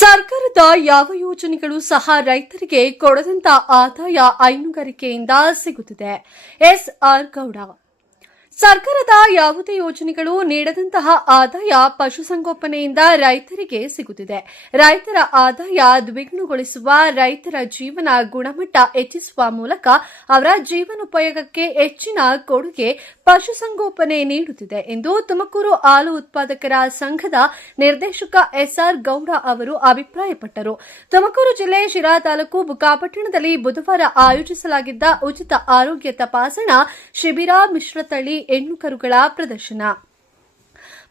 ಸರ್ಕಾರದ ಯಾವ ಯೋಜನೆಗಳು ಸಹ ರೈತರಿಗೆ ಕೊಡದಂತ ಆದಾಯ ಹೈನುಗಾರಿಕೆಯಿಂದ ಸಿಗುತ್ತಿದೆ. ಎಸ್ಆರ್ ಗೌಡ. ಸರ್ಕಾರದ ಯಾವುದೇ ಯೋಜನೆಗಳು ನೀಡದಂತಹ ಆದಾಯ ಪಶುಸಂಗೋಪನೆಯಿಂದ ರೈತರಿಗೆ ಸಿಗುತ್ತಿದೆ. ರೈತರ ಆದಾಯ ದ್ವಿಗುಣಗೊಳಿಸುವ, ರೈತರ ಜೀವನ ಗುಣಮಟ್ಟ ಹೆಚ್ಚಿಸುವ ಮೂಲಕ ಅವರ ಜೀವನೋಪಯೋಗಕ್ಕೆ ಹೆಚ್ಚಿನ ಕೊಡುಗೆ ಪಶುಸಂಗೋಪನೆ ನೀಡುತ್ತಿದೆ ಎಂದು ತುಮಕೂರು ಹಾಲು ಉತ್ಪಾದಕರ ಸಂಘದ ನಿರ್ದೇಶಕ ಎಸ್ಆರ್ ಗೌಡ ಅವರು ಅಭಿಪ್ರಾಯಪಟ್ಟರು. ತುಮಕೂರು ಜಿಲ್ಲೆ ಶಿರಾ ತಾಲೂಕು ಬುಕ್ಕಾಪಟ್ಟಣದಲ್ಲಿ ಬುಧವಾರ ಆಯೋಜಿಸಲಾಗಿದ್ದ ಉಚಿತ ಆರೋಗ್ಯ ತಪಾಸಣಾ ಶಿಬಿರ, ಮಿಶ್ರತಳಿ ಹೆಣ್ಣು ಕರುಗಳ ಪ್ರದರ್ಶನ,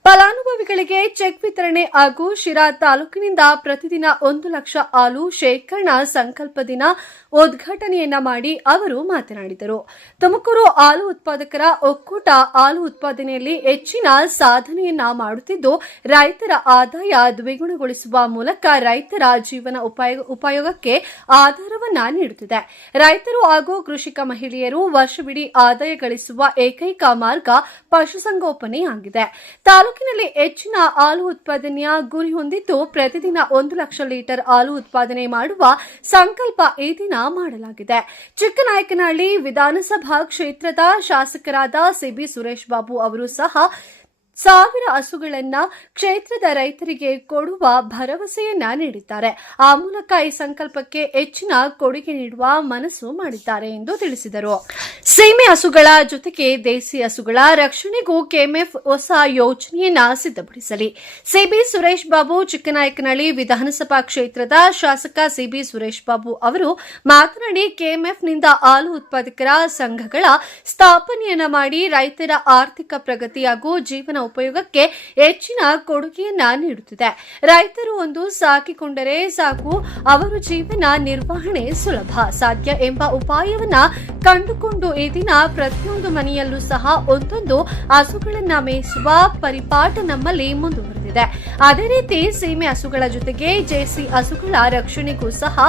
ಫಲಾನುಭವಿಗಳಿಗೆ ಚೆಕ್ ವಿತರಣೆ ಹಾಗೂ ಶಿರಾ ತಾಲೂಕಿನಿಂದ ಪ್ರತಿದಿನ 1 ಲಕ್ಷ ಹಾಲು ಶೇಖರಣಾ ಸಂಕಲ್ಪ ದಿನ ಉದ್ಘಾಟನೆಯನ್ನ ಮಾಡಿ ಅವರು ಮಾತನಾಡಿದರು. ತುಮಕೂರು ಹಾಲು ಉತ್ಪಾದಕರ ಒಕ್ಕೂಟ ಹಾಲು ಉತ್ಪಾದನೆಯಲ್ಲಿ ಹೆಚ್ಚಿನ ಸಾಧನೆಯನ್ನ ಮಾಡುತ್ತಿದ್ದು, ರೈತರ ಆದಾಯ ದ್ವಿಗುಣಗೊಳಿಸುವ ಮೂಲಕ ರೈತರ ಜೀವನ ಉಪಯೋಗಕ್ಕೆ ಆಧಾರವನ್ನ ನೀಡುತ್ತಿದೆ. ರೈತರು ಹಾಗೂ ಕೃಷಿಕ ಮಹಿಳೆಯರು ವರ್ಷವಿಡೀ ಆದಾಯ ಗಳಿಸುವ ಏಕೈಕ ಮಾರ್ಗ ಪಶುಸಂಗೋಪನೆಯಾಗಿದೆ. ತಾಲೂಕಿನಲ್ಲಿ ಹೆಚ್ಚಿನ ಹಾಲು ಉತ್ಪಾದನೆಯ ಗುರಿ ಹೊಂದಿದ್ದು, ಪ್ರತಿದಿನ 1 ಲಕ್ಷ ಲೀಟರ್ ಹಾಲು ಉತ್ಪಾದನೆ ಮಾಡುವ ಸಂಕಲ್ಪ ಈ ದಿನ ಮಾಡಲಾಗಿದೆ. ಚಿಕ್ಕನಾಯಕನಹಳ್ಳಿ ವಿಧಾನಸಭಾ ಕ್ಷೇತ್ರದ ಶಾಸಕರಾದ ಸಿಬಿ ಸುರೇಶ್ ಬಾಬು ಅವರು ಸಹ 1000 ಹಸುಗಳನ್ನ ಕ್ಷೇತ್ರದ ರೈತರಿಗೆ ಕೊಡುವ ಭರವಸೆಯನ್ನ ನೀಡಿದ್ದಾರೆ. ಆ ಮೂಲಕ ಈ ಸಂಕಲ್ಪಕ್ಕೆ ಹೆಚ್ಚಿನ ಕೊಡುಗೆ ನೀಡುವ ಮನಸ್ಸು ಮಾಡಿದ್ದಾರೆ ಎಂದು ತಿಳಿಸಿದರು. ಸೀಮೆ ಹಸುಗಳ ಜೊತೆಗೆ ದೇಸಿ ಹಸುಗಳ ರಕ್ಷಣೆಗೂ ಕೆಎಂಎಫ್ ಹೊಸ ಯೋಜನೆಯನ್ನ ಸಿದ್ಧಪಡಿಸಲಿ. ಸಿಬಿ ಸುರೇಶ್ ಬಾಬು. ಚಿಕ್ಕನಾಯಕನಹಳ್ಳಿ ವಿಧಾನಸಭಾ ಕ್ಷೇತ್ರದ ಶಾಸಕ ಸಿಬಿ ಸುರೇಶ್ ಬಾಬು ಅವರು ಮಾತನಾಡಿ, ಕೆಎಂಎಫ್ನಿಂದ ಹಾಲು ಉತ್ಪಾದಕರ ಸಂಘಗಳ ಸ್ಥಾಪನೆಯನ್ನ ಮಾಡಿ ರೈತರ ಆರ್ಥಿಕ ಪ್ರಗತಿ ಹಾಗೂ ಜೀವನ ಉಪಯೋಗಕ್ಕೆ ಹೆಚ್ಚಿನ ಕೊಡುಗೆಯನ್ನ ನೀಡುತ್ತಿದೆ. ರೈತರು ಒಂದು ಸಾಕಿಕೊಂಡರೆ ಸಾಕು, ಅವರ ಜೀವನ ನಿರ್ವಹಣೆ ಸುಲಭ ಸಾಧ್ಯ ಎಂಬ ಉಪಾಯವನ್ನ ಕಂಡುಕೊಂಡು ಈ ದಿನ ಪ್ರತಿಯೊಂದು ಮನೆಯಲ್ಲೂ ಸಹ ಒಂದೊಂದು ಹಸುಗಳನ್ನ ಮೇಯಿಸುವ ಪರಿಪಾಠ ನಮ್ಮಲ್ಲಿ ಮುಂದುವರೆದಿದೆ. ಅದೇ ರೀತಿ ಸೀಮೆ ಹಸುಗಳ ಜೊತೆಗೆ ಜೇಸಿ ಹಸುಗಳ ರಕ್ಷಣೆಗೂ ಸಹ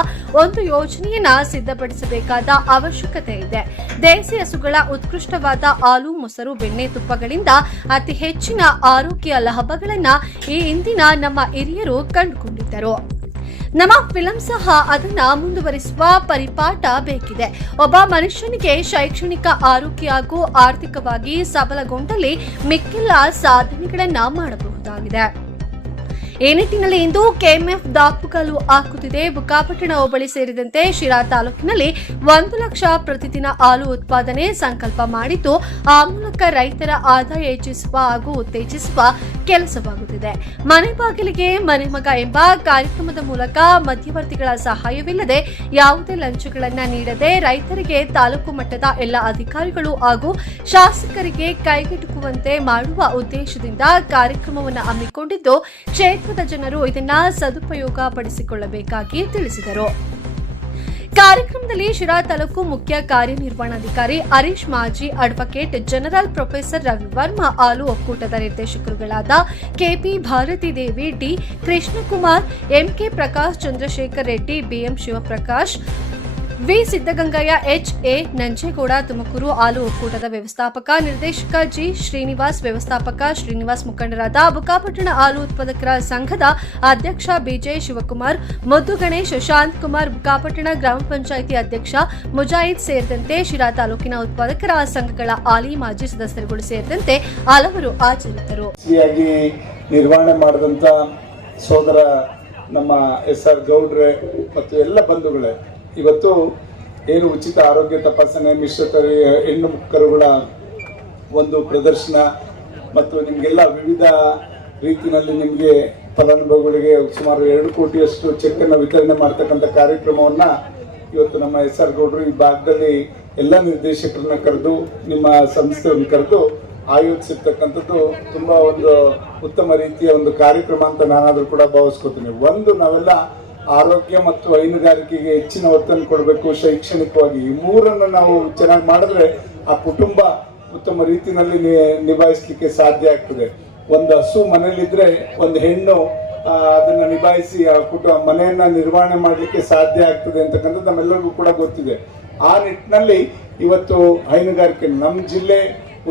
ಒಂದು ಯೋಜನೆಯನ್ನ ಸಿದ್ಧಪಡಿಸಬೇಕಾದ ಅವಶ್ಯಕತೆ ಇದೆ. ದೇಸಿ ಹಸುಗಳ ಉತ್ಕೃಷ್ಟವಾದ ಹಾಲು, ಮೊಸರು, ಬೆಣ್ಣೆ, ತುಪ್ಪಗಳಿಂದ ಅತಿ ಹೆಚ್ಚಿನ ಆರೋಗ್ಯ ಲಾಭಗಳನ್ನ ಈ ಹಿಂದಿನ ನಮ್ಮ ಹಿರಿಯರು ಕಂಡುಕೊಂಡಿದ್ದರು. ನಮ್ಮ ಫಿಲಂ ಸಹ ಅದನ್ನ ಮುಂದುವರಿಸುವ ಪರಿಪಾಠ ಬೇಕಿದೆ. ಒಬ್ಬ ಮನುಷ್ಯನಿಗೆ ಶೈಕ್ಷಣಿಕ, ಆರೋಗ್ಯ ಹಾಗೂ ಆರ್ಥಿಕವಾಗಿ ಸಬಲಗೊಂಡಲ್ಲಿ ಮಿಕ್ಕೆಲ್ಲ ಸಾಧನೆಗಳನ್ನ ಮಾಡಬಹುದಾಗಿದೆ. ಈ ನಿಟ್ಟಿನಲ್ಲಿ ಇಂದು ಕೆಎಂಎಫ್ ದಾಪುಗಾಲು ಹಾಕುತ್ತಿದೆ. ಬುಕ್ಕಾಪಟ್ಟಣ ಹೋಬಳಿ ಸೇರಿದಂತೆ ಶಿರಾ ತಾಲೂಕಿನಲ್ಲಿ 1 ಲಕ್ಷ ಪ್ರತಿದಿನ ಹಾಲು ಉತ್ಪಾದನೆ ಸಂಕಲ್ಪ ಮಾಡಿದ್ದು, ಆ ಮೂಲಕ ರೈತರ ಆದಾಯ ಹೆಚ್ಚಿಸುವ ಹಾಗೂ ಉತ್ತೇಜಿಸುವ ಕೆಲಸವಾಗುತ್ತಿದೆ. ಮನೆ ಬಾಗಿಲಿಗೆ ಮನೆ ಮಗ ಎಂಬ ಕಾರ್ಯಕ್ರಮದ ಮೂಲಕ ಮಧ್ಯವರ್ತಿಗಳ ಸಹಾಯವಿಲ್ಲದೆ, ಯಾವುದೇ ಲಂಚಗಳನ್ನ ನೀಡದೆ ರೈತರಿಗೆ ತಾಲೂಕು ಮಟ್ಟದ ಎಲ್ಲ ಅಧಿಕಾರಿಗಳು ಹಾಗೂ ಶಾಸಕರಿಗೆ ಕೈಗೆಟುಕುವಂತೆ ಮಾಡುವ ಉದ್ದೇಶದಿಂದ ಕಾರ್ಯಕ್ರಮವನ್ನು ಹಮ್ಮಿಕೊಂಡಿದ್ದು, ಕ್ಷೇತ್ರದ ಜನರು ಇದನ್ನ ಸದುಪಯೋಗ ಪಡಿಸಿಕೊಳ್ಳಬೇಕಾಗಿ ತಿಳಿಸಿದರು. ಕಾರ್ಯಕ್ರಮದಲ್ಲಿ ಶಿರಾ ತಾಲೂಕು ಮುಖ್ಯ ಕಾರ್ಯನಿರ್ವಹಣಾಧಿಕಾರಿ ಹರೀಶ್, ಮಾಜಿ ಅಡ್ವೊಕೇಟ್ ಜನರಲ್ ಪ್ರೊಫೆಸರ್ ರವಿವರ್ಮ, ಹಾಲು ಒಕ್ಕೂಟದ ನಿರ್ದೇಶಕರುಗಳಾದ K P Bharathi Devi, D Krishnakumar, M K Prakash, Chandrashekhar Reddy, B M Shivaprakash, V Siddagangaiah, H A Nanjegowda, Tumakuru ಹಾಲು ಒಕ್ಕೂಟದ ವ್ಯವಸ್ಥಾಪಕ ನಿರ್ದೇಶಕ ಜಿ ಶ್ರೀನಿವಾಸ್, ವ್ಯವಸ್ಥಾಪಕ ಶ್ರೀನಿವಾಸ್, ಮುಖಂಡರಾದ ಬುಕ್ಕಾಪಟ್ಟಣ ಹಾಲು ಉತ್ಪಾದಕರ ಸಂಘದ ಅಧ್ಯಕ್ಷ ಬಿಜೆ ಶಿವಕುಮಾರ್, ಮುದ್ದು ಗಣೇಶ್, ಶಾಂತ್ ಕುಮಾರ್, ಬುಕ್ಕಾಪಟ್ಟಣ ಗ್ರಾಮ ಪಂಚಾಯಿತಿ ಅಧ್ಯಕ್ಷ ಮುಜಾಹಿದ್ ಸೇರಿದಂತೆ ಶಿರಾ ತಾಲೂಕಿನ ಉತ್ಪಾದಕರ ಸಂಘಗಳ ಹಾಲಿ ಮಾಜಿ ಸದಸ್ಯರುಗಳು ಸೇರಿದಂತೆ ಹಲವರು ಹಾಜರಿದ್ದರು. ನಿರ್ವಹಣೆ ಮಾಡಿದಂತ ಸೋದರ ನಮ್ಮ ಎಸ್ಆರ್ ಗೌಡ್ರೆ ಮತ್ತು ಎಲ್ಲ ಬಂಧುಗಳೇ, ಇವತ್ತು ಏನು ಉಚಿತ ಆರೋಗ್ಯ ತಪಾಸಣೆ, ಮಿಶ್ರತಳಿ ಹೆಣ್ಣು ಕರುಗಳ ಒಂದು ಪ್ರದರ್ಶನ ಮತ್ತು ನಿಮಗೆಲ್ಲ ವಿವಿಧ ರೀತಿಯಲ್ಲಿ ನಿಮಗೆ ಫಲಾನುಭವಿಗಳಿಗೆ ಸುಮಾರು 2 ಕೋಟಿಯಷ್ಟು ಚೆಕ್ಕನ್ನು ವಿತರಣೆ ಮಾಡ್ತಕ್ಕಂಥ ಕಾರ್ಯಕ್ರಮವನ್ನು ಇವತ್ತು ನಮ್ಮ ಎಸ್ಆರ್ ಗೌಡ್ರು ಈ ಭಾಗದಲ್ಲಿ ಎಲ್ಲ ನಿರ್ದೇಶಕರನ್ನ ಕರೆದು, ನಿಮ್ಮ ಸಂಸ್ಥೆಯನ್ನು ಕರೆದು ಆಯೋಜಿಸಿರ್ತಕ್ಕಂಥದ್ದು ತುಂಬ ಒಂದು ಉತ್ತಮ ರೀತಿಯ ಒಂದು ಕಾರ್ಯಕ್ರಮ ಅಂತ ನಾನಾದರೂ ಕೂಡ ಭಾವಿಸ್ಕೊತೀನಿ. ನಾವೆಲ್ಲ ಆರೋಗ್ಯ ಮತ್ತು ಹೈನುಗಾರಿಕೆಗೆ ಹೆಚ್ಚಿನ ಒತ್ತನ್ನು ಕೊಡಬೇಕು. ಶೈಕ್ಷಣಿಕವಾಗಿ ಈ 3 ನಾವು ಚೆನ್ನಾಗಿ ಮಾಡಿದ್ರೆ ಆ ಕುಟುಂಬ ಉತ್ತಮ ರೀತಿಯಲ್ಲಿ ನಿಭಾಯಿಸಲಿಕ್ಕೆ ಸಾಧ್ಯ ಆಗ್ತದೆ. ಒಂದು ಹಸು ಮನೆಯಲ್ಲಿದ್ರೆ ಒಂದು ಹೆಣ್ಣು ಅದನ್ನ ನಿಭಾಯಿಸಿ ಆ ಮನೆಯನ್ನ ನಿರ್ವಹಣೆ ಮಾಡಲಿಕ್ಕೆ ಸಾಧ್ಯ ಆಗ್ತದೆ ಅಂತಕ್ಕಂಥದ್ದು ನಮ್ಮೆಲ್ಲರಿಗೂ ಕೂಡ ಗೊತ್ತಿದೆ. ಆ ನಿಟ್ಟಿನಲ್ಲಿ ಇವತ್ತು ಹೈನುಗಾರಿಕೆ ನಮ್ಮ ಜಿಲ್ಲೆ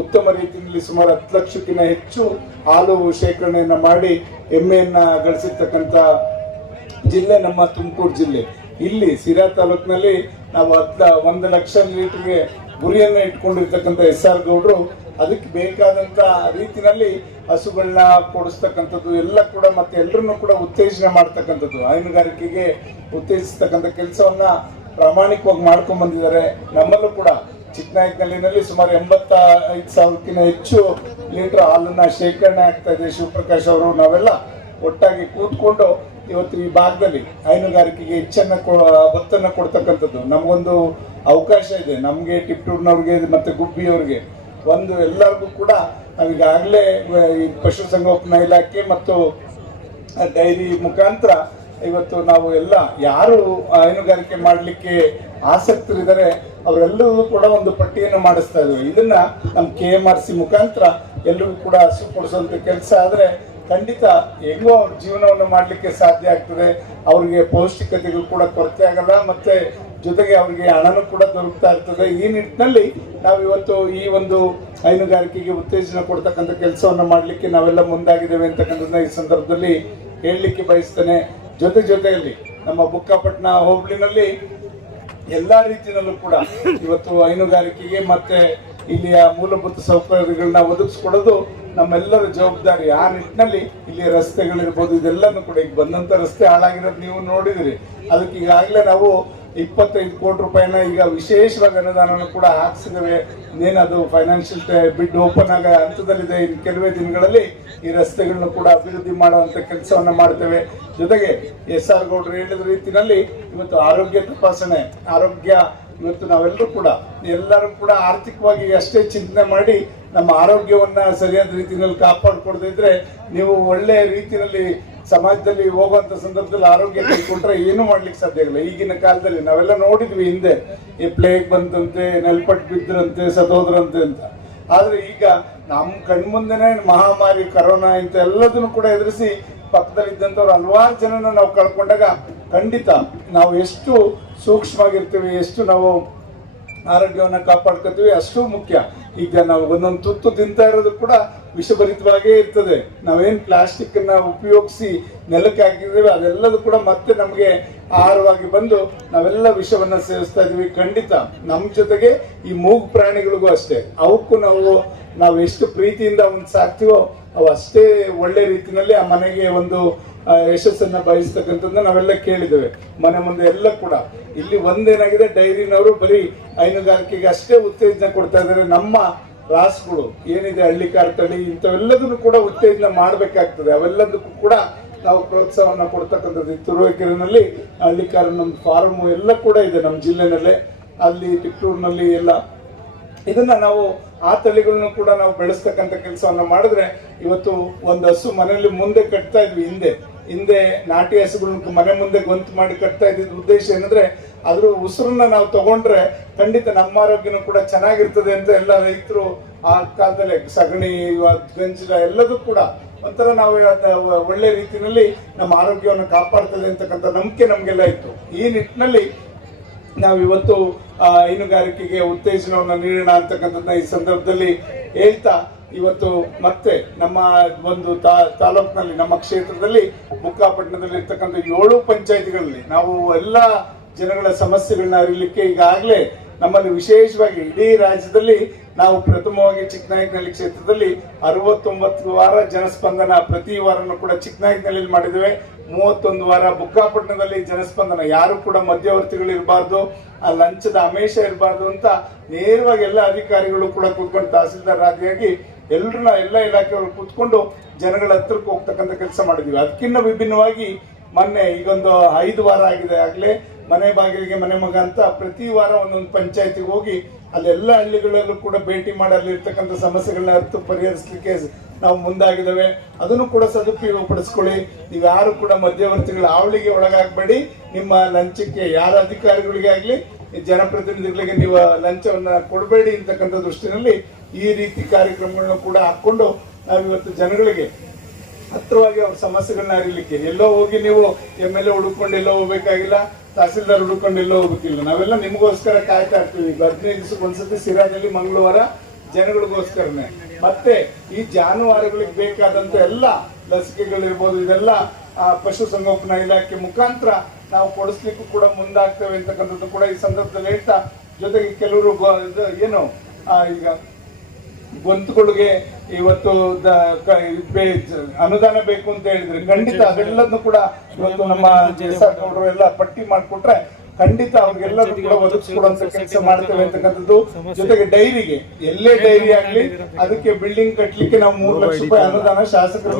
ಉತ್ತಮ ರೀತಿಯಲ್ಲಿ ಸುಮಾರು 10 ಲಕ್ಷಕ್ಕಿಂತ ಹೆಚ್ಚು ಹಾಲು ಶೇಖರಣೆಯನ್ನ ಮಾಡಿ ಎಮ್ಮೆಯನ್ನ ಗಳಿಸಿರ್ತಕ್ಕಂಥ ಜಿಲ್ಲೆ ನಮ್ಮ ತುಮಕೂರು ಜಿಲ್ಲೆ. ಇಲ್ಲಿ ಸಿರಾ ತಾಲೂಕಿನಲ್ಲಿ ನಾವು 1 ಲಕ್ಷ ಲೀಟರ್ಗೆ ಗುರಿಯನ್ನ ಇಟ್ಕೊಂಡಿರ್ತಕ್ಕಂಥ SR ಗೌಡ್ರು ಅದಕ್ಕೆ ಬೇಕಾದಂತ ರೀತಿನಲ್ಲಿ ಹಸುಗಳನ್ನ ಕೊಡಿಸ್ತಕ್ಕಂಥದ್ದು ಎಲ್ಲ ಕೂಡ, ಮತ್ತೆ ಎಲ್ಲರನ್ನು ಕೂಡ ಉತ್ತೇಜನ ಮಾಡ್ತಕ್ಕಂಥದ್ದು, ಹೈನುಗಾರಿಕೆಗೆ ಉತ್ತೇಜಿಸ್ತಕ್ಕಂಥ ಕೆಲಸವನ್ನ ಪ್ರಾಮಾಣಿಕವಾಗಿ ಮಾಡ್ಕೊಂಡ್ ಬಂದಿದ್ದಾರೆ. ನಮ್ಮಲ್ಲೂ ಕೂಡ ಚಿಕ್ಕನಾಯಕನಹಳ್ಳಿನಲ್ಲಿ ಸುಮಾರು 85,000ಕ್ಕಿಂತ ಹೆಚ್ಚು ಲೀಟರ್ ಹಾಲನ್ನ ಶೇಖರಣೆ ಆಗ್ತಾ ಇದೆ. ಶಿವಪ್ರಕಾಶ್ ಅವರು ನಾವೆಲ್ಲ ಒಟ್ಟಾಗಿ ಕೂತ್ಕೊಂಡು ಇವತ್ತು ಈ ಭಾಗದಲ್ಲಿ ಹೈನುಗಾರಿಕೆಗೆ ಹೆಚ್ಚನ್ನ ಒತ್ತನ್ನು ಕೊಡ್ತಕ್ಕಂಥದ್ದು ನಮಗೊಂದು ಅವಕಾಶ ಇದೆ. ನಮಗೆ ಟಿಪ್ಟೂರ್ನವ್ರಿಗೆ ಮತ್ತೆ ಗುಬ್ಬಿಯವ್ರಿಗೆ ಒಂದು ಎಲ್ಲರಿಗೂ ಕೂಡ ನಾವೀಗಾಗಲೇ ಈ ಪಶುಸಂಗೋಪನಾ ಇಲಾಖೆ ಮತ್ತು ಡೈರಿ ಮುಖಾಂತರ ಇವತ್ತು ನಾವು ಎಲ್ಲ ಯಾರು ಹೈನುಗಾರಿಕೆ ಮಾಡಲಿಕ್ಕೆ ಆಸಕ್ತರಿದ್ದಾರೆ ಅವರೆಲ್ಲರೂ ಕೂಡ ಒಂದು ಪಟ್ಟಿಯನ್ನು ಮಾಡಿಸ್ತಾ ಇದ್ವಿ. ಇದನ್ನ ನಮ್ಮ KMRC ಮುಖಾಂತರ ಎಲ್ಲರಿಗೂ ಕೂಡ ಹಸು ಕೊಡಿಸುವಂತ ಕೆಲಸ ಆದ್ರೆ ಖಂಡಿತ ಹೆಂಗೋ ಅವ್ರ ಜೀವನವನ್ನು ಮಾಡಲಿಕ್ಕೆ ಸಾಧ್ಯ ಆಗ್ತದೆ. ಅವ್ರಿಗೆ ಪೌಷ್ಟಿಕತೆಗಳು ಕೂಡ ಕೊರತೆ ಆಗಲ್ಲ, ಮತ್ತೆ ಜೊತೆಗೆ ಅವರಿಗೆ ಹಣನೂ ಕೂಡ ದೊರಕ್ತಾ ಇರ್ತದೆ. ಈ ನಿಟ್ಟಿನಲ್ಲಿ ನಾವು ಇವತ್ತು ಈ ಒಂದು ಹೈನುಗಾರಿಕೆಗೆ ಉತ್ತೇಜನ ಕೊಡ್ತಕ್ಕಂಥ ಕೆಲಸವನ್ನು ಮಾಡಲಿಕ್ಕೆ ನಾವೆಲ್ಲ ಮುಂದಾಗಿದ್ದೇವೆ ಅಂತಕ್ಕಂಥದ್ದನ್ನ ಈ ಸಂದರ್ಭದಲ್ಲಿ ಹೇಳಲಿಕ್ಕೆ ಬಯಸ್ತೇನೆ. ಜೊತೆಯಲ್ಲಿ ನಮ್ಮ ಬುಕ್ಕಾಪಟ್ಟಣ ಹೋಬಳಿನಲ್ಲಿ ಎಲ್ಲಾ ರೀತಿಯಲ್ಲೂ ಕೂಡ ಇವತ್ತು ಹೈನುಗಾರಿಕೆಗೆ ಮತ್ತೆ ಇಲ್ಲಿಯ ಮೂಲಭೂತ ಸೌಕರ್ಯಗಳನ್ನ ಒದಗಿಸ್ಕೊಡೋದು ನಮ್ಮೆಲ್ಲರ ಜವಾಬ್ದಾರಿ. ಆ ನಿಟ್ಟಿನಲ್ಲಿ ಇಲ್ಲಿ ರಸ್ತೆಗಳಿರ್ಬೋದು, ಇದೆಲ್ಲನೂ ಕೂಡ ಈಗ ಬಂದಂತ ರಸ್ತೆ ಹಾಳಾಗಿರೋದು ನೀವು ನೋಡಿದಿರಿ. ಅದಕ್ಕೆ ಈಗಾಗಲೇ ನಾವು 25 ಕೋಟಿ ರೂಪಾಯಿನ ಈಗ ವಿಶೇಷವಾಗಿ ಅನುದಾನ ಕೂಡ ಹಾಕ್ಸಿದ್ದೇವೆ. ಇನ್ನೇನದು ಫೈನಾನ್ಷಿಯಲ್ ಬಿಡ್ ಓಪನ್ ಆಗ ಹಂತದಲ್ಲಿದೆ. ಇನ್ನು ಕೆಲವೇ ದಿನಗಳಲ್ಲಿ ಈ ರಸ್ತೆಗಳನ್ನು ಕೂಡ ಅಭಿವೃದ್ಧಿ ಮಾಡುವಂತ ಕೆಲಸವನ್ನ ಮಾಡ್ತೇವೆ. ಜೊತೆಗೆ SR ಗೌಡ್ರು ಹೇಳಿದ ರೀತಿಯಲ್ಲಿ ಇವತ್ತು ಆರೋಗ್ಯ ತಪಾಸಣೆ, ಆರೋಗ್ಯ ಇವತ್ತು ನಾವೆಲ್ಲರೂ ಕೂಡ ಎಲ್ಲರೂ ಕೂಡ ಆರ್ಥಿಕವಾಗಿ ಅಷ್ಟೇ ಚಿಂತನೆ ಮಾಡಿ ನಮ್ಮ ಆರೋಗ್ಯವನ್ನ ಸರಿಯಾದ ರೀತಿಯಲ್ಲಿ ಕಾಪಾಡ್ಕೊಳ್ದಿದ್ರೆ ನೀವು ಒಳ್ಳೆ ರೀತಿಯಲ್ಲಿ ಸಮಾಜದಲ್ಲಿ ಹೋಗುವಂತ ಸಂದರ್ಭದಲ್ಲಿ ಆರೋಗ್ಯ ಕೈಕೊಂಡ್ರೆ ಏನು ಮಾಡ್ಲಿಕ್ಕೆ ಸಾಧ್ಯ ಇಲ್ಲ. ಈಗಿನ ಕಾಲದಲ್ಲಿ ನಾವೆಲ್ಲ ನೋಡಿದ್ವಿ, ಹಿಂದೆ ಈ ಪ್ಲೇಗ್ ಬಂದಂತೆ, ನೆಲ್ಪಟ್ಟು ಬಿದ್ರಂತೆ, ಸತ್ತೋದ್ರಂತೆ ಅಂತ. ಆದ್ರೆ ಈಗ ನಮ್ಮ ಕಣ್ಮುಂದೆನೆ ಮಹಾಮಾರಿ ಕರೋನಾ ಇಂತ ಎಲ್ಲದನ್ನು ಕೂಡ ಎದುರಿಸಿ ಪಕ್ಕದಲ್ಲಿದ್ದಂಥವ್ರು ಹಲವಾರು ಜನನ ನಾವು ಕಳ್ಕೊಂಡಾಗ ಖಂಡಿತ ನಾವು ಎಷ್ಟು ಸೂಕ್ಷ್ಮವಾಗಿರ್ತೀವಿ, ಎಷ್ಟು ನಾವು ಆರೋಗ್ಯವನ್ನ ಕಾಪಾಡ್ಕೊತೀವಿ ಅಷ್ಟು ಮುಖ್ಯ. ಈಗ ನಾವು ಒಂದೊಂದು ತುತ್ತು ತಿಂತಾ ಇರೋದು ಕೂಡ ವಿಷಭರಿತವಾಗೇ ಇರ್ತದೆ. ನಾವೇನ್ ಪ್ಲಾಸ್ಟಿಕ್ ಅನ್ನ ಉಪಯೋಗಿಸಿ ನೆಲಕ್ಕೆ ಹಾಕಿದ್ದೇವೆ ಅದೆಲ್ಲದೂ ಕೂಡ ಮತ್ತೆ ನಮಗೆ ಆಹಾರವಾಗಿ ಬಂದು ನಾವೆಲ್ಲ ವಿಷವನ್ನ ಸೇವಿಸ್ತಾ ಇದೀವಿ. ಖಂಡಿತ ನಮ್ಮ ಜೊತೆಗೆ ಈ ಮೂಗು ಪ್ರಾಣಿಗಳಿಗೂ ಅಷ್ಟೇ, ಅವಕ್ಕೂ ನಾವು ಎಷ್ಟು ಪ್ರೀತಿಯಿಂದ ಅವನ್ನ ಸಾಕ್ತಿವೋ ಅವು ಅಷ್ಟೇ ಒಳ್ಳೆ ರೀತಿಯಲ್ಲಿ ಆ ಮನೆಗೆ ಒಂದು ಯಶಸ್ಸನ್ನ ಬಯಸ್ತಕ್ಕಂಥದ್ದನ್ನ ನಾವೆಲ್ಲ ಕೇಳಿದ್ದೇವೆ. ಮನೆ ಮುಂದೆ ಎಲ್ಲ ಕೂಡ ಇಲ್ಲಿ ಒಂದೇನಾಗಿದೆ, ಡೈರಿನವರು ಬರೀ ಹೈನುಗಾರಿಕೆಗೆ ಅಷ್ಟೇ ಉತ್ತೇಜನ ಕೊಡ್ತಾ ಇದ್ದಾರೆ. ನಮ್ಮ ರಾಸುಗಳು ಏನಿದೆ ಹಳ್ಳಿಕಾರ ತಳಿ ಇಂಥವೆಲ್ಲದನ್ನು ಕೂಡ ಉತ್ತೇಜನ ಮಾಡಬೇಕಾಗ್ತದೆ. ಅವೆಲ್ಲದಕ್ಕೂ ಕೂಡ ನಾವು ಪ್ರೋತ್ಸಾಹವನ್ನ ಕೊಡ್ತಕ್ಕಂಥದ್ದು. ತುರುವೇಕೆರೆನಲ್ಲಿ ಹಳ್ಳಿಕಾರ ನಮ್ಮ ಫಾರ್ಮ್ ಎಲ್ಲ ಕೂಡ ಇದೆ ನಮ್ಮ ಜಿಲ್ಲೆನಲ್ಲೇ, ಅಲ್ಲಿ ಟಿಪ್ಟೂರ್ನಲ್ಲಿ ಎಲ್ಲ. ಇದನ್ನ ನಾವು ಆ ತಳಿಗಳನ್ನು ಕೂಡ ನಾವು ಬೆಳೆಸ್ತಕ್ಕಂಥ ಕೆಲಸವನ್ನ ಮಾಡಿದ್ರೆ ಇವತ್ತು ಒಂದು ಹಸು ಮನೆಯಲ್ಲಿ ಮುಂದೆ ಕಟ್ತಾ ಇದ್ವಿ. ಹಿಂದೆ ನಾಟಿ ಹಸುಗಳನ್ನ ಮನೆ ಮುಂದೆ ಗೊಂತು ಮಾಡಿ ಕಟ್ತಾ ಇದ್ದಿದ್ದ ಉದ್ದೇಶ ಏನಂದ್ರೆ ಅದ್ರ ಉಸಿರನ್ನ ನಾವು ತಗೊಂಡ್ರೆ ಖಂಡಿತ ನಮ್ಮ ಆರೋಗ್ಯನೂ ಕೂಡ ಚೆನ್ನಾಗಿರ್ತದೆ ಅಂತ ಎಲ್ಲ ರೈತರು ಆ ಕಾಲದಲ್ಲಿ ಸಗಣಿ, ಗಂಜಲ ಎಲ್ಲದೂ ಕೂಡ ಒಂಥರ ನಾವು ಒಳ್ಳೆ ರೀತಿಯಲ್ಲಿ ನಮ್ಮ ಆರೋಗ್ಯವನ್ನು ಕಾಪಾಡ್ತದೆ ಅಂತಕ್ಕಂಥ ನಂಬಿಕೆ ನಮ್ಗೆಲ್ಲ ಇತ್ತು. ಈ ನಿಟ್ಟಿನಲ್ಲಿ ನಾವು ಇವತ್ತು ಹೈನುಗಾರಿಕೆಗೆ ಉತ್ತೇಜನವನ್ನು ನೀಡೋಣ ಅಂತಕ್ಕಂಥದ್ದನ್ನ ಈ ಸಂದರ್ಭದಲ್ಲಿ ಹೇಳ್ತಾ, ಇವತ್ತು ಮತ್ತೆ ನಮ್ಮ ಒಂದು ತಾಲೂಕಿನಲ್ಲಿ ನಮ್ಮ ಕ್ಷೇತ್ರದಲ್ಲಿ ಬುಕ್ಕಾಪಟ್ಟಣದಲ್ಲಿ ಇರ್ತಕ್ಕಂಥ 7 ಪಂಚಾಯತಿಗಳಲ್ಲಿ ನಾವು ಎಲ್ಲ ಜನಗಳ ಸಮಸ್ಯೆಗಳನ್ನ ಅರಿಲಿಕ್ಕೆ ಈಗಾಗಲೇ ನಮ್ಮಲ್ಲಿ ವಿಶೇಷವಾಗಿ ಇಡೀ ರಾಜ್ಯದಲ್ಲಿ ನಾವು ಪ್ರಥಮವಾಗಿ ಚಿಕ್ಕನಾಯಕನಹಳ್ಳಿ ಕ್ಷೇತ್ರದಲ್ಲಿ 69 ವಾರ ಜನಸ್ಪಂದನ ಪ್ರತಿ ವಾರನೂ ಕೂಡ ಚಿಕ್ಕನಾಯಕನಹಳ್ಳಿ ಮಾಡಿದ್ದೇವೆ. 31 ವಾರ ಬುಕ್ಕಾಪಟ್ಟಣದಲ್ಲಿ ಜನಸ್ಪಂದನ. ಯಾರು ಕೂಡ ಮಧ್ಯವರ್ತಿಗಳು ಇರಬಾರ್ದು, ಆ ಲಂಚದ ಆಮಿಷ ಇರಬಾರ್ದು ಅಂತ ನೇರವಾಗಿ ಎಲ್ಲ ಅಧಿಕಾರಿಗಳು ಕೂಡ ಕೂತ್ಕೊಂಡು ತಹಸೀಲ್ದಾರ್ ಆಗಿ ಎಲ್ಲ ಇಲಾಖೆಯವರು ಕೂತ್ಕೊಂಡು ಜನಗಳ ಹತ್ರಕ್ಕೆ ಹೋಗ್ತಕ್ಕಂಥ ಕೆಲಸ ಮಾಡಿದ್ವಿ. ಅದಕ್ಕಿಂತ ವಿಭಿನ್ನವಾಗಿ ಮೊನ್ನೆ ಈಗೊಂದು 5 ವಾರ ಆಗಿದೆ ಆಗ್ಲೇ ಮನೆ ಬಾಗಿಲಿಗೆ ಮನೆ ಮಗ ಅಂತ ಪ್ರತಿ ವಾರ ಒಂದೊಂದು ಪಂಚಾಯತಿಗೆ ಹೋಗಿ ಅಲ್ಲೆಲ್ಲ ಹಳ್ಳಿಗಳಲ್ಲೂ ಕೂಡ ಭೇಟಿ ಮಾಡಿ ಅಲ್ಲಿರ್ತಕ್ಕಂಥ ಸಮಸ್ಯೆಗಳನ್ನ ಅರ್ಥ ಪರಿಹರಿಸಲಿಕ್ಕೆ ನಾವು ಮುಂದಾಗಿದ್ದೇವೆ. ಅದನ್ನು ಕೂಡ ಸದುಪಯೋಗ ಪಡಿಸ್ಕೊಳ್ಳಿ. ನೀವು ಯಾರು ಕೂಡ ಮಧ್ಯವರ್ತಿಗಳ ಹಾವಳಿಗೆ ಒಳಗಾಗಬೇಡಿ. ನಿಮ್ಮ ಲಂಚಕ್ಕೆ ಯಾರ ಅಧಿಕಾರಿಗಳಿಗೆ ಆಗ್ಲಿ ಜನಪ್ರತಿನಿಧಿಗಳಿಗೆ ನೀವು ಲಂಚವನ್ನ ಕೊಡಬೇಡಿ ಅಂತಕ್ಕಂಥ ದೃಷ್ಟಿನಲ್ಲಿ ಈ ರೀತಿ ಕಾರ್ಯಕ್ರಮಗಳನ್ನ ಕೂಡ ಹಾಕೊಂಡು ನಾವಿವತ್ತು ಜನಗಳಿಗೆ ಹತ್ರವಾಗಿ ಅವ್ರ ಸಮಸ್ಯೆಗಳನ್ನ ಅರಿಲಿಕ್ಕೆ, ಎಲ್ಲೋ ಹೋಗಿ ನೀವು MLA ಹುಡುಕೊಂಡು ಎಲ್ಲೋ ಹೋಗ್ಬೇಕಾಗಿಲ್ಲ, ತಹಸೀಲ್ದಾರ್ ಹುಡುಕೊಂಡು ಎಲ್ಲೋ ಹೋಗ್ಬೇಕಿಲ್ಲ. ನಾವೆಲ್ಲ ನಿಮಗೋಸ್ಕರ ಕಾಯ್ತಾ ಇರ್ತೀವಿ. 15 ದಿವಸಕ್ಕೆ ಒಂದ್ಸತಿ ಸಿರಾದಲ್ಲಿ ಮಂಗಳವಾರ ಜನಗಳಿಗೋಸ್ಕರನೇ. ಮತ್ತೆ ಈ ಜಾನುವಾರುಗಳಿಗೆ ಬೇಕಾದಂತ ಎಲ್ಲ ಲಸಿಕೆಗಳಿರ್ಬೋದು, ಇದೆಲ್ಲ ಪಶುಸಂಗೋಪನಾ ಇಲಾಖೆ ಮುಖಾಂತರ ನಾವು ಕೊಡಿಸ್ಲಿಕ್ಕೂ ಕೂಡ ಮುಂದಾಗ್ತೇವೆ ಅಂತಕ್ಕಂಥದ್ದು ಕೂಡ ಈ ಸಂದರ್ಭದಲ್ಲಿ ಹೇಳ್ತಾ, ಜೊತೆಗೆ ಕೆಲವರು ಏನು ಈಗ ಗೊಂತುಗಳಿಗೆ ಇವತ್ತು ಅನುದಾನ ಬೇಕು ಅಂತ ಹೇಳಿದ್ರೆ ಖಂಡಿತ ಅದೆಲ್ಲದನ್ನು ಕೂಡ ಇವತ್ತು ನಮ್ಮ ಗೌಡರು ಎಲ್ಲ ಪಟ್ಟಿ ಮಾಡಿಕೊಟ್ರೆ ಖಂಡಿತ ಅವ್ರಿಗೆಲ್ಲರೂ ಕೂಡ ಒದಗಿಸ್ಕೊಡುವಂತ ಕೆಲಸ ಮಾಡ್ತೇವೆ ಅಂತಕ್ಕಂಥದ್ದು. ಜೊತೆಗೆ ಡೈರಿಗೆ ಎಲ್ಲೇ ಡೈರಿ ಆಗ್ಲಿ ಅದಕ್ಕೆ ಬಿಲ್ಡಿಂಗ್ ಕಟ್ಲಿಕ್ಕೆ ನಾವು 3 ಲಕ್ಷ ರೂಪಾಯಿ ಅನುದಾನ ಶಾಸಕರು